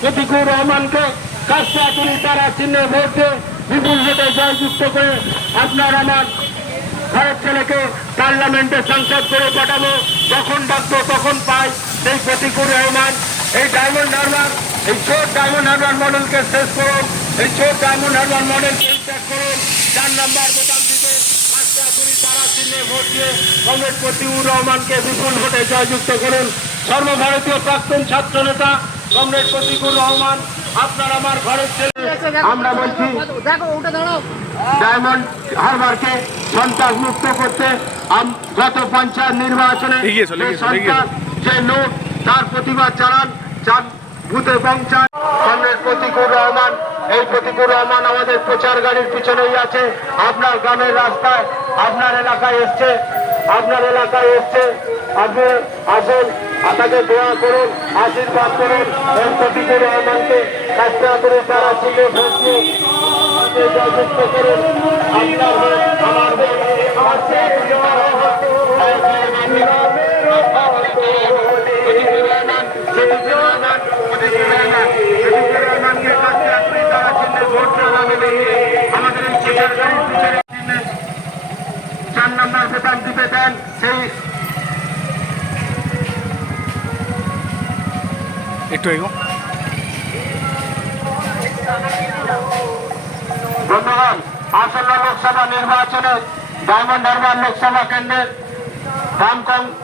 প্রতিকুর রহমানকে কাস্টাতুলি তারা চিহ্নে ভোট দিয়ে বিপুল ভোটে জয়যুক্ত করে আপনার আমার ঘরের ছেলেকে পার্লামেন্টে সাংসদ করে পাঠাবো। যখন ডাকবো তখন পাই সেই প্রতিকুর রহমান। এই ডায়মন্ড হারবার, এই ছোট ডায়মন্ড হারবার মডেলকে শেষ করুন, এই ছোট ডায়মন্ড হারবার মডেলকে ত্যাগ করুন। 4 নম্বর বোতাম দিতে কাস্টাতুলি তারা চিহ্নে ভোট দিয়ে কমরেড প্রতিকুর রহমানকে বিপুল ভোটে জয়যুক্ত করুন। সর্বভারতীয় প্রাক্তন ছাত্র নেতা কমরেড প্রতিকুর রহমান, আপনার আমার ঘরের ছেলে। আমরা বলছি ডায়মন্ড হারবারকে সন্ত্রাস মুক্ত করতে গত পঞ্চায়েত নির্বাচনে যে লোক তার প্রতিবাদ চালান, বুথে পৌঁছান কমরেড প্রতিকুর রহমান। এই প্রতিকুর রহমান আমাদের প্রচার গাড়ির পিছনেই আছে। আপনার গ্রামের রাস্তায় আপনার এলাকায় এসছে, আপনি আসুন, তাকে দোয়া করুন, আশীর্বাদ করুন। এই প্রতিকুর রহমানকে কাস্টাতুলি তারা চিহ্নে ভোট দিয়ে জয়যুক্ত করুন। আপনার আমার আমাদের এই প্রচার গাড়ির পিছনে 4 নম্বর বোতাম টিপে দেন। সেই একটু এগো বন্ধুগণ, আসন্ন লোকসভা নির্বাচনে ডায়মন্ড হারবার লোকসভা কেন্দ্রের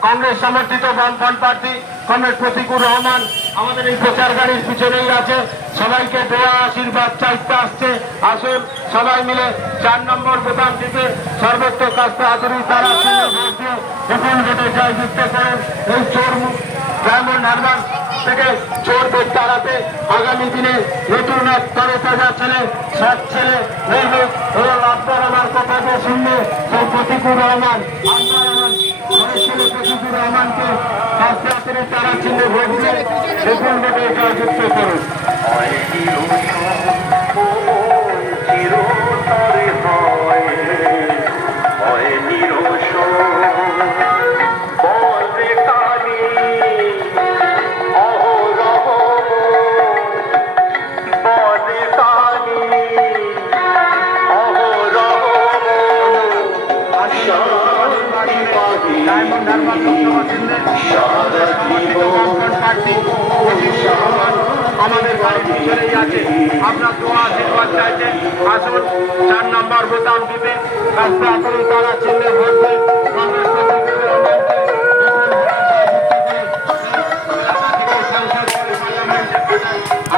কংগ্রেস সমর্থিত বামফ্রন্ট প্রার্থী কমরেড প্রতিকুর রহমান আমাদের এই প্রচার গাড়ির পিছনেই আছে। সবাইকে দোয়া আশীর্বাদ চাইতে আসছে। আসুন সবাই মিলে 4 নম্বর বোতাম টিপে সর্বত্র কাস্টাতুলি তারা চিহ্নে ভোট দিয়ে বিপুল ভোটে জয়যুক্ত করেন। এই চোর ডায়মন্ড হারবার থেকে চোরদের তাড়াতে আগামী দিনে নতুন এক তরতাজা ছেলে, সৎ ছেলে নেবে এবং আপনার আমার কথা যে শুনবে সেই প্রতিকুর রহমান, আপনার আমার ঘরের ছেলে প্রতিকুর রহমানকে কাস্টাতুলি তারা চিহ্নে ভোট দিয়ে বিপুল ভোটে জয়যুক্ত করুন। ডায়মন্ড হারবার লোকসভা কেন্দ্রের আমাদের বাড়ির পিছনেই আছে। আপনার দোয়া আশীর্বাদ চাইছে। আসুন 4 নম্বর বোতাম টিপে কাস্টাতুলি তারা চিহ্নে ভোট দিয়ে কংগ্রেস প্রতিকুর রহমানকে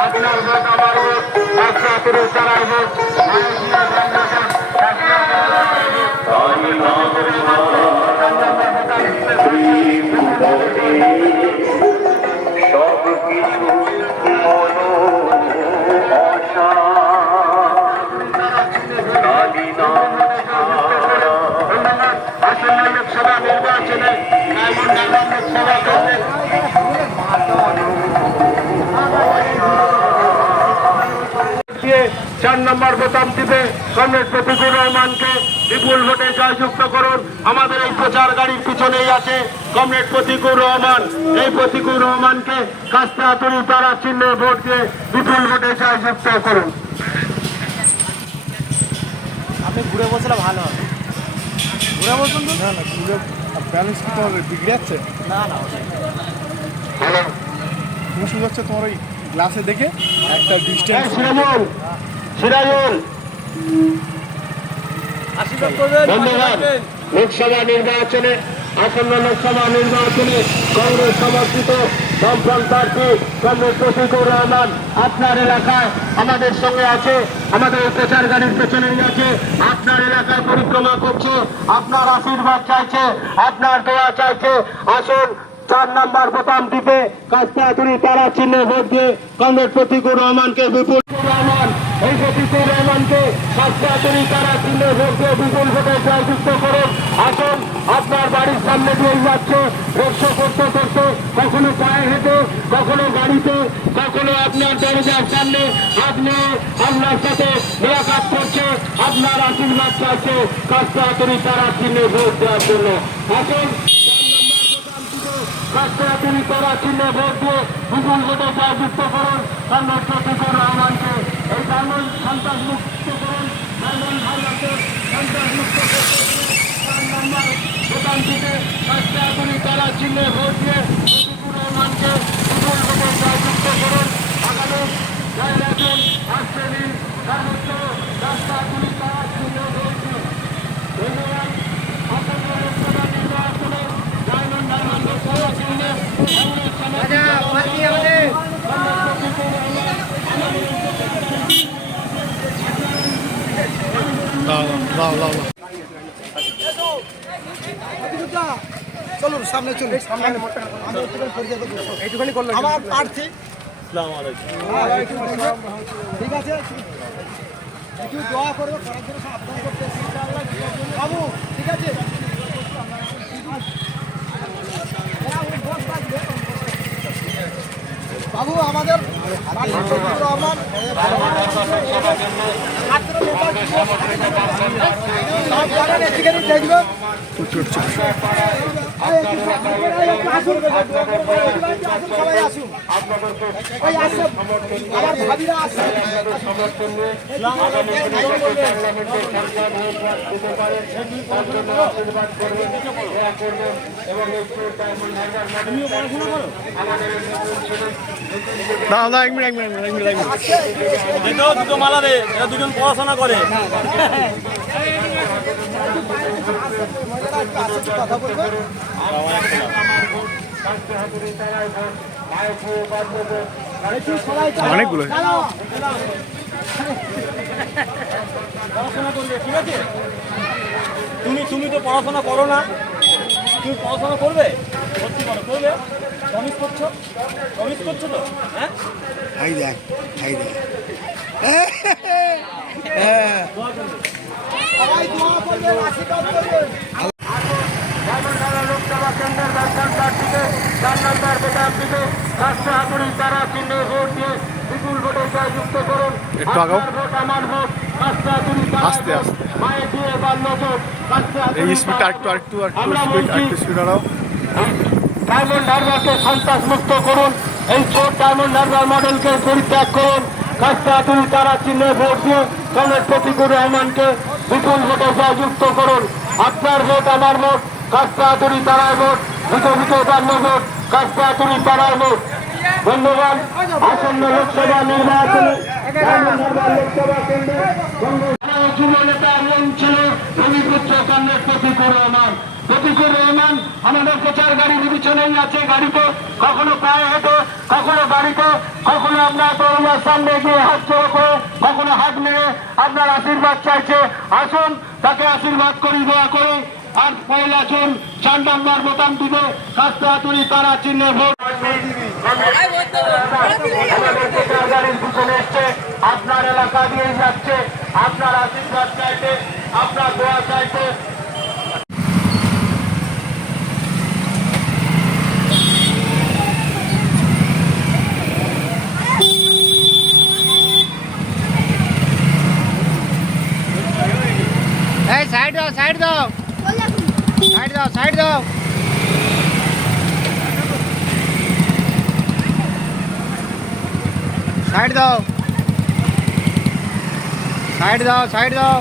আপনার ভোট আমার ভোট, কাস্টাতুলি তারার ভোট, সব কিছু মনো আশা আসন্ন লোকসভা নির্বাচনে ডায়মন্ড হারবার লোকসভা কেন্দ্রে 4 নম্বর বোতাম টিপে কমরেড প্রতিকুর রহমানকে বিপুল ভোটে জয়যুক্ত করুন। আমাদের এই প্রচার গাড়ির পিছনেই আছে কমরেড প্রতিকুর রহমান। এই প্রতিকুর রহমানকে কাস্টাতুলি তারা চিহ্নে ভোট দিয়ে বিপুল ভোটে জয়যুক্ত করুন। আপনি ঘুরে বসলে ভালো হবে। ঘুরে বসুন তো। না ঘুরে ব্যালেন্স কি তোমার বিগড়ে যাচ্ছে? না হ্যালো, তুমি শুরু হচ্ছে তোমার ওই গ্লাসে দেখে একটা ডিস্টেন্স। সিরাজুল ধন্যবাদ। লোকসভা নির্বাচনে আসন্ন লোকসভা নির্বাচনে কংগ্রেস সমর্থিত বামফ্রন্ট প্রার্থী কমরেড প্রতিকুর রহমান আপনার এলাকায় আমাদের সঙ্গে আছে। আমাদের প্রচার গাড়ির পেছনেই আছে। আপনার এলাকায় পরিক্রমা করছে, আপনার আশীর্বাদ চাইছে, আপনার দোয়া চাইছে। আসুন 4 নম্বর বোতাম টিপে কাস্টাতুলি তারা চিহ্নে ভোট দিয়ে কমরেড প্রতিকুর রহমানকে বিপুল রহমান, এই প্রতিকুর রহমানকে কাস্টাতুলি তারা চিহ্নে ভোট দিয়ে বিপুল ভোটে জয়যুক্ত করুন। আসুন, আপনার বাড়ির সামনে দিয়ে যাচ্ছে রক্ষা করতে করতে, কখনো পায়ে হেঁটে, কখনো গাড়িতে, কখনো আপনার দরজার সামনে আপনি আপনার সাথে মোলাকাত করছে, আপনার আশীর্বাদ চাইছে কাস্টাতুলি তারা চিহ্নে ভোট দেওয়ার জন্য। আসুন কাস্টাতুলি তারা চিহ্নে ভোট দিয়ে বিপুল ভোটে জয়যুক্ত করুন কমরেড শফিকুর রহমানকে। এই ডায়মন্ড সন্ত্রাস মুক্ত করুন, ডায়মন্ড হারবারকে সন্ত্রাস মুক্ত করতে 4 নম্বর দোকান থেকে কাস্টাতুলি তারা চিহ্নে ভোট দিয়ে শফিকুর রহমানকে বিপুল ভোটে জয়যুক্ত করুন। আগামী জয় রাখুন 8 দিন সর্বোচ্চ কাস্টাতুলি তারা চিহ্নে ভোট দিয়ে। ধন্যবাদ। আসন্ন লোকসভা নির্বাচনে ডায়মন্ড হারবার লোকসভা কেন্দ্রে কংগ্রেস চলুন সামনে চলুন, এইটুখানি করলো আমার প্রার্থী। ঠিক আছে, একটু দোয়া করবো, করার জন্য সাবধান করতে বাবু। ঠিক আছে, বাবু আমাদের রহমান দেখবেন। সবাই আসুন, আমার ভাবিরা আসুন। দুটো মালা রে, এরা দুজন পড়াশোনা করে। কথা বলবেন। অনেকগুলো পড়াশোনা করবে, ঠিক আছে? তুমি তো পড়াশোনা করো না, তুমি পড়াশোনা করবে, সত্যি করো, করবে। প্রমিস করছো তো? হ্যাঁ, হাই দেখ, হাই দেখ। লোকসভা কেন্দ্রের দর্শন প্রার্থীকে 4 নম্বর বোতাম টিপে কাস্টাতুলি তারা চিহ্নে ভোট দিয়ে বিপুল ভোটে জয়যুক্ত করুন। আপনার ভোট আমার ভোট, কাস্টাতুলি তারা ভোট, মায়ের দিয়ে বাল্য ভোট, কাস্টাতুলি তারা ভোট। আমরা বলছি ডায়মন্ড হারবারকে সন্ত্রাস মুক্ত করুন, এই ছোট ডায়মন্ড হারবার মডেলকে পরিত্যাগ করুন। কাস্টাতুলি তারা চিহ্নে ভোট দিয়ে কমরেড শফিকুর রহমানকে বিপুল ভোটে জয়যুক্ত করুন। আপনার ভোট আমার ভোট, কাস্টাতুলি তারায় ভোট, বিকশিত বাল্য ভোট, কাস্টাতুলি তারায় ভোট। ধন্যবাদ। আসন্ন লোকসভা নির্বাচনে ডায়মন্ড হারবার লোকসভা কেন্দ্রে কংগ্রেস যুব নেতা ছিল রবিপুত্র কমরেড শফিকুর রহমান। শফিকুর রহমান আমাদের প্রচার গাড়ির পিছনেই আছে, গাড়িতে কখনো পায়ে হেঁটে, কখনো গাড়িতে, কখনো আপনার তরুণের সামনে গিয়ে হাত জোড়ো করে, কখনো হাত মেরে আপনার আশীর্বাদ চাইছে। আসুন তাকে আশীর্বাদ করি, দোয়া করে। আর 1 জুন 4 নম্বর বোতাম দিবে কাস্টাতুলি তারা চিহ্নে ভোট। আমাদের প্রচার গাড়ির পিছনে এসছে, আপনার এলাকা দিয়ে যাচ্ছে, আপনার আশীর্বাদ চাইতে, আপনার দোয়া চাইতে। সাইড দাও, সাইড দাও, সাইড দাও, সাইড দাও। সাইড দাও, সাইড দাও, সাইড দাও।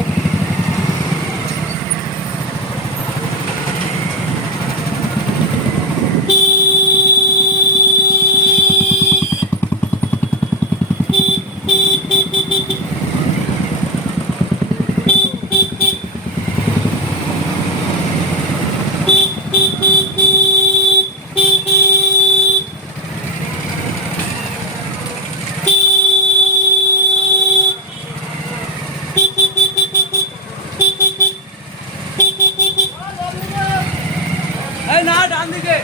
না, ডান দিকে।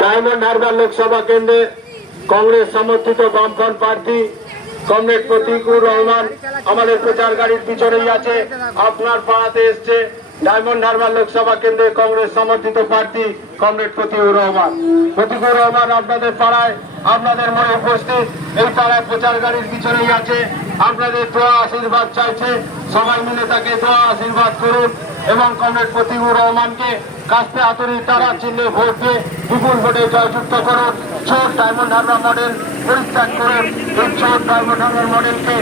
ডায়মন্ড হারবার লোকসভা কেন্দ্রে কংগ্রেস সমর্থিত বামফ্রন্ট প্রার্থী কমরেড শফিকুর রহমান আমাদের প্রচার গাড়ির পিছনেই আছে, আপনার পাড়াতে এসছে। ডায়মন্ড হারবার লোকসভা কেন্দ্রে কংগ্রেস সমর্থিত প্রার্থী কমরেড ফতিউর রহমান। ফতিউর রহমান আপনাদের পাড়ায় আপনাদের মনে উপস্থিত, এই পাড়ায় প্রচার গাড়ির পিছনেই আছে। আপনাদের দোয়া আশীর্বাদ চাইছে, সবাই মিলে তাকে দোয়া আশীর্বাদ করুন এবং কমরেড ফতিউর রহমানকে কাস্তে হাতুড়ি তারা চিহ্নে ভোট দিয়ে বিপুল ভোটে জয়যুক্ত করুন। ছোট ডায়মন্ড হারবার মডেল পরিত্যাগ করুন। এই ছোট ডায়মন্ড হারবার মডেলকে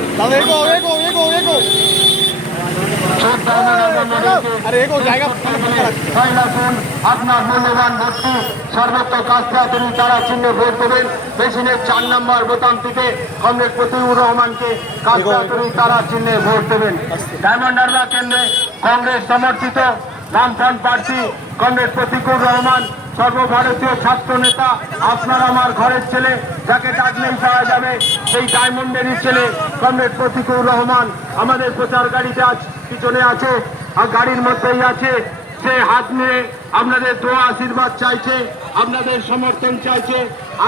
আপনার মূল্যবান ভোটটি সর্বত্র কাস্তে হাতুড়ি তারা চিহ্নে ভোট দেবেন। মেশিনের 4 নম্বর বোতাম থেকে কমরেড ফতিউর রহমানকে কাস্তে হাতুড়ি তারা চিহ্নে ভোট দেবেন। ডায়মন্ড হারবার কেন্দ্রে কংগ্রেস সমর্থিত বামফ্রন্ট প্রার্থী কমরেড ফতিউর রহমান, সর্বভারতীয় ছাত্র নেতা, আপনার আমার ঘরের ছেলে, যাকে ডাকলেই পাওয়া যাবে সেই ডায়মন্ডেরই ছেলে কমরেড ফতিউর রহমান আমাদের প্রচার গাড়িতে পিছনে আছে আর গাড়ির মধ্যেই আছে। সে হাত নিয়ে আপনাদের দোয়া আশীর্বাদ চাইছে, আপনাদের সমর্থন চাইছে।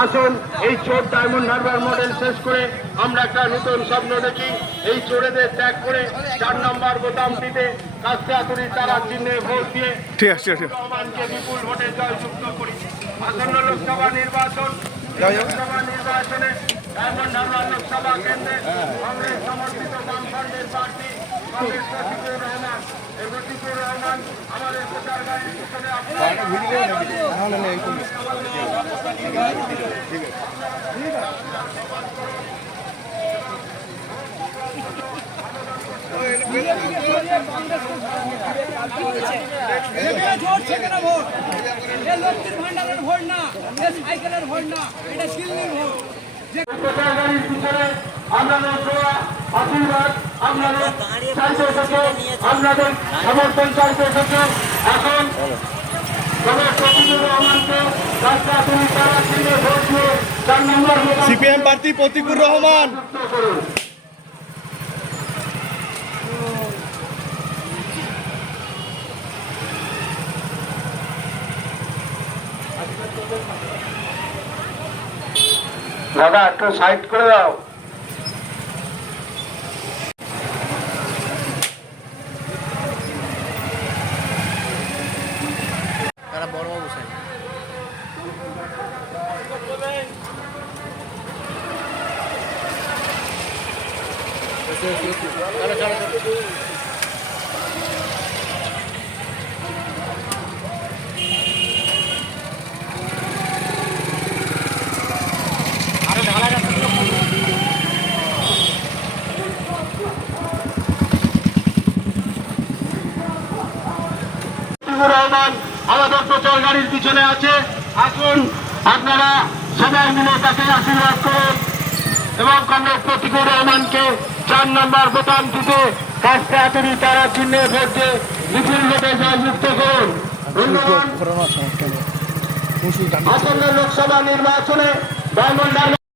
আসুন এই চোর ডায়মন্ড হারবার মডেল শেষ করে আমরা একটা নতুন স্বপ্ন দেখি। এই চোরেদের ত্যাগ করে 4 নম্বর বোতামটিতে কাস্তে হাতুড়ি তারা চিহ্নে ভোট দিয়ে রহমানকে বিপুল ভোটে জয়যুক্ত করি। আসন্ন লোকসভা নির্বাচন, লোকসভা নির্বাচনে ডায়মন্ড হারবার লোকসভা কেন্দ্রে কংগ্রেস সমর্থিত বামফ্রন্টের প্রার্থী কমরেড ফতিউর রহমান। এই ফতিউর রহমান আমাদের প্রচার গাড়ির পিছনে ভোট না, সাইকেলের ভোট না, এটা দিল্লির ভোট। প্রচার গাড়ির পিছনে আপনাদের দোয়া আশীর্বাদ আপনাদের চাইতে থেকে, আপনাদের সমর্থন চাইতে থেকে এখন কমরেড ফতিউর রহমানকে কাস্তে হাতুড়ি তারা চিহ্নে ভোট দিয়ে 4 নম্বর বোতাম সিপিএম প্রার্থী ফতিউর রহমান। যুক্ত করুন। দাদা একটু সাইড করে দাও। তারা বড়বাবু সাহেব ফতিউর রহমান আমাদের প্রচার গাড়ির পিছনে আছে। আসুন আপনারা সবাই মিলে তাকে আশীর্বাদ করুন এবং কমরেড ফতিউর রহমানকে 4 নম্বর বোতাম টিপে কাস্তে হাতুড়ি তারা চিহ্নে ভোট দিয়ে বিপুল ভোটে জয়যুক্ত করুন। ধন্যবাদ। আসন্ন লোকসভা নির্বাচনে ডায়মন্ড